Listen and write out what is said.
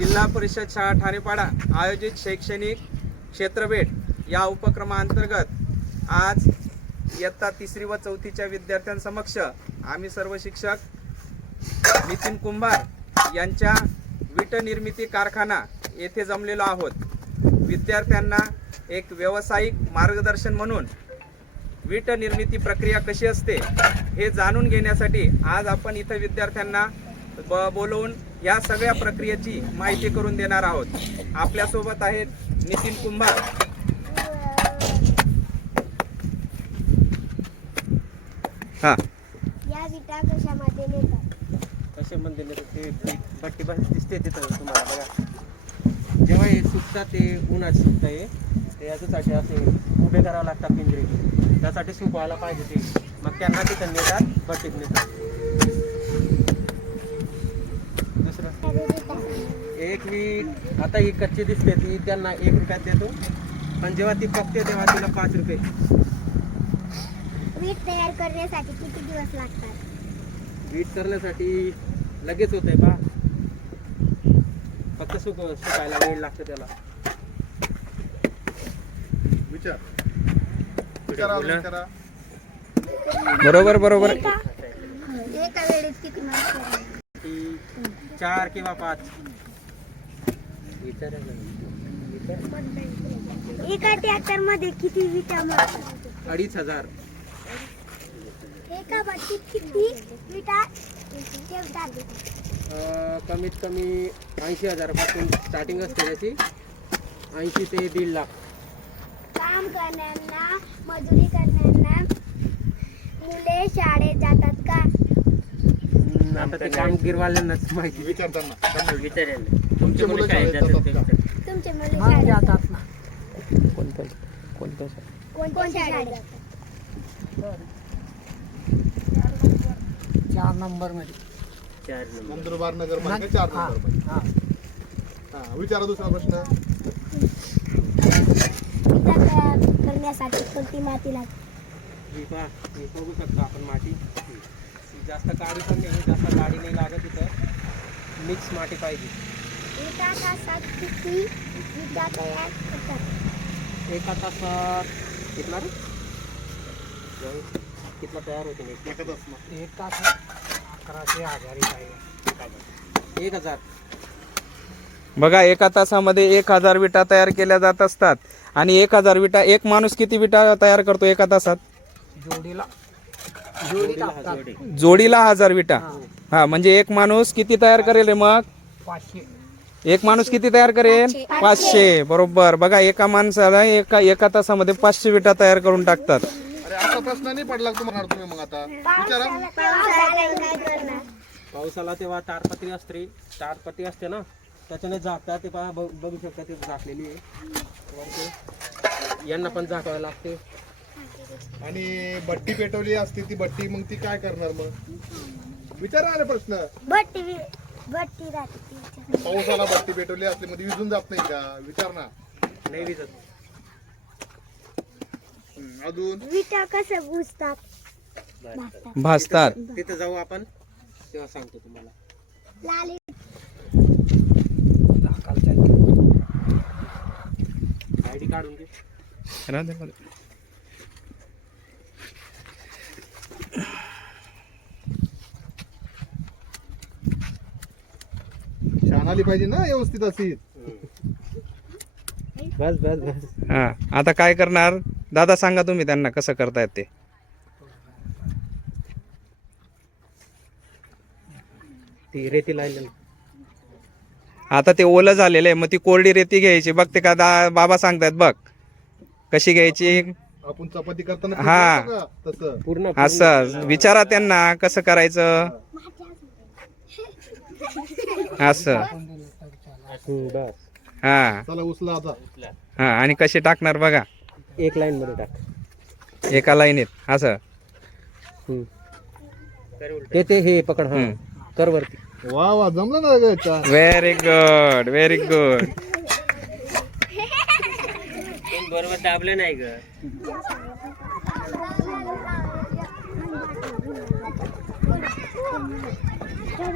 जिल्हा परिषद शाळा ठाणेपाडा आयोजित शैक्षणिक क्षेत्रभेट या उपक्रमांतर्गत आज इयत्ता 3री व 4थीच्या विद्यार्थ्यांसमक्ष आम्ही सर्व शिक्षक नितीन कुंभार यांच्या विट निर्मिती कारखाना येथे जमलेलो आहोत। विद्यार्थ्यांना एक व्यावसायिक मार्गदर्शन म्हणून विट निर्मिती प्रक्रिया कशी असते हे जाणून घेण्यासाठी आज आपण इथे विद्यार्थ्यांना बोलवून या सगळ्या प्रक्रियेची माहिती करून देणार आहोत। आपल्यासोबत आहेत नितीन कुंभार। या विटा कशामध्ये नेतात? कशामध्ये नेतात ते भट्टी दिसते तिथं तुम्हाला बघा। जेव्हा हे सुकतात ते उन्हात सुकतं हे ते याच्यासाठी असे उभे करावं लागतात पिंजरे, त्यासाठी सुकवायला पाहिजे ते, मग त्यांना तिथं नेतात, भट्टीत नेतात। दुसरं एक वीट आता ही कच्ची दिसते ती त्यांना 1 रुपयात देतो, पण जेव्हा ती पकते तेव्हा तिला 5 रुपये। वीट तयार करण्यासाठी किती दिवस लागतात? वीट करण्यासाठी लगेच होतंय पहा, फक्त सुकायला वेळ लागतो त्याला। बरोबर बरोबर। एका वेळेस किती माणसं? 4 किंवा 5। एका ट्रॅक्टर मध्ये किती विटा मारतात? 2500। एका भट्टीत किती विटा ठेवतात? कमीत कमी 80,000 पासून स्टार्टिंग असते त्याची, 80 ते 1.5 लाख। काम करणाऱ्यांना, मजुरी करणाऱ्यांना मुले शाळेत जातात का? आता ते कामगिरवाल्यांनाच माहिती विचारताना विचारेल। तुमचे मुलं शाळेत जातात का? तुमचे मुले शाळेत जातात ना? कोणत्या शाळेत जातात? 4 नंबर मध्ये। 4 नंबर नंदुरबार नगरपालिका 4 नंबर मध्ये। हा, विचारा दुसरा प्रश्न। विटा तयार करण्यासाठी कोणती माती लागते? ही बघू शकता आपण माती, जास्त काळी पण नाही, जास्त काळी नाही लागत, इथं मिक्स माती पाहिजे। एका तासात किती विटा तयार होतात? एका तासात कितना रे? कितना तयार होते नाही? एक तास 1100 ते 1000 1000। बघा, एका तासामध्ये 1000 विटा तयार केल्या जात असतात। आणि 1000 विटा, एक माणूस किती विटा तयार करतो एका तासात? जोडीला जोडीला 1000 विटा। हा, म्हणजे एक माणूस किती तयार करेल रे मग? 500। एक माणूस किती तयार करेल? 500। बरोबर। बघा, एका माणसाला एका तासामध्ये 500 विटा तयार करून टाकतात। अरे असा प्रश्न नाही पडला तुम्हाला, तुम्ही मग आता विचारा। पावसाला तेव्हा तारपत्री असते ना, त्याच्याने झाकतात ते पहा, बघू शकता ते झाकलेली आहे, यांना पण झाकावं लागते। आणि भट्टी पेटवली असती ती भट्टी, मग ती काय करणार मग? विचारा अरे प्रश्न। भट्टी राहते पावसाला भट्टी पेटवली असली मध्ये विजून जात नाही का? विचार ना। नाही विजत। अजून विटा कसं बुजतात? भाजतात। तिथे जाऊ आपण, तेव्हा सांगतो तुम्हाला। लाली आयडी काढून घे। शान आली पाहिजे ना व्यवस्थित अशी। बस बस बस। हा, आता काय करणार दादा, सांगा तुम्ही त्यांना कसं करतायत ते। ती रेती लायलेली, आता ते ओलं झालेलं आहे, मग ती कोरडी रेती घ्यायची। बघ ते का बाबा सांगतायत, बघ कशी घ्यायची। आपण चपाती करताना हा. पिठलं का तसं? पूर्ण असं विचारा त्यांना कसं करायचं असं। बस। हा चला उचला आता। हा, आणि कशी टाकणार बघा, एक लाईन मध्ये टाक, एका लाईनीत असं। ते हे पकड, हा कर वरती। वा वा, जमलं ना ग। Very good, very good. बरोबर दाबलं नाही ग। तर